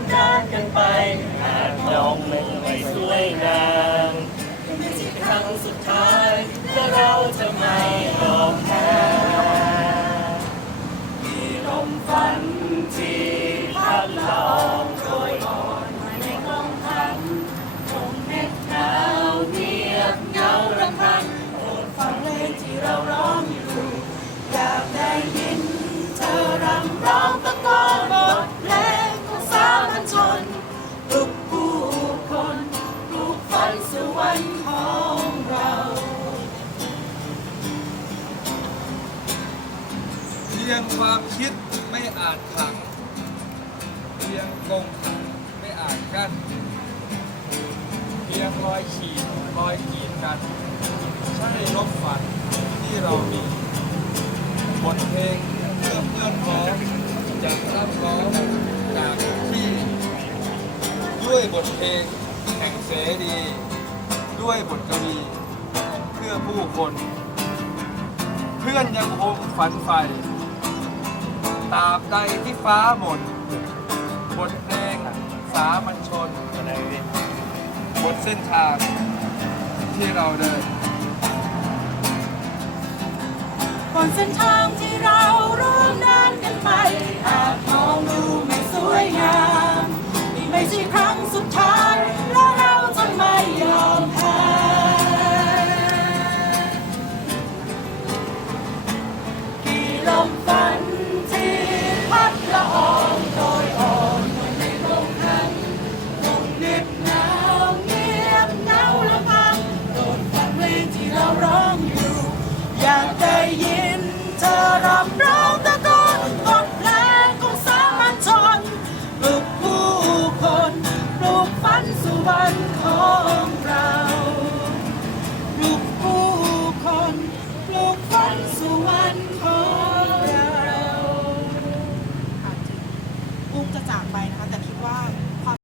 มน้ำกันไปหากน้องมือไม่สวยงามนี่คือครั้งสุดท้ายและเราจะไม่ยอมแพ้มีลมฝันที่พัดลองโดยอ่อนมาในกลองพันลงเม็ดหนาวเงียบเหงารำพันโปรดฟังเพลงที่เราร้อง พียงความคิดไม่อาจขัง เพียงกงขังไม่อาจกั้น เพียงรอยขีดรอยกีดกัน ใช่ลบฝันที่เรามีบทเพลงเพื่อเพื่อนพ้องจะร่ำร้องจากที่ ด้วยบทเพลงแห่งเสรี ด้วยบทกวีเพื่อผู้คน เพื่อนยังคงฝันใฝ่ ตราบใดที่ฟ้าหมดบทเพลงสามัญชนบนเส้นทางที่เราเดินบนเส้นทางที่เราร่วมเดินกันไปอาจมองดูไม่สวยงามนี่ไม่ใช่ครั้งสุดท้ายและเราจะไม่ยอมแพ้กี่ลม ฝันของเราลูกผู้คนลูกฝันสวรรค์ของเราอุ้มจะจากไปนะคะแต่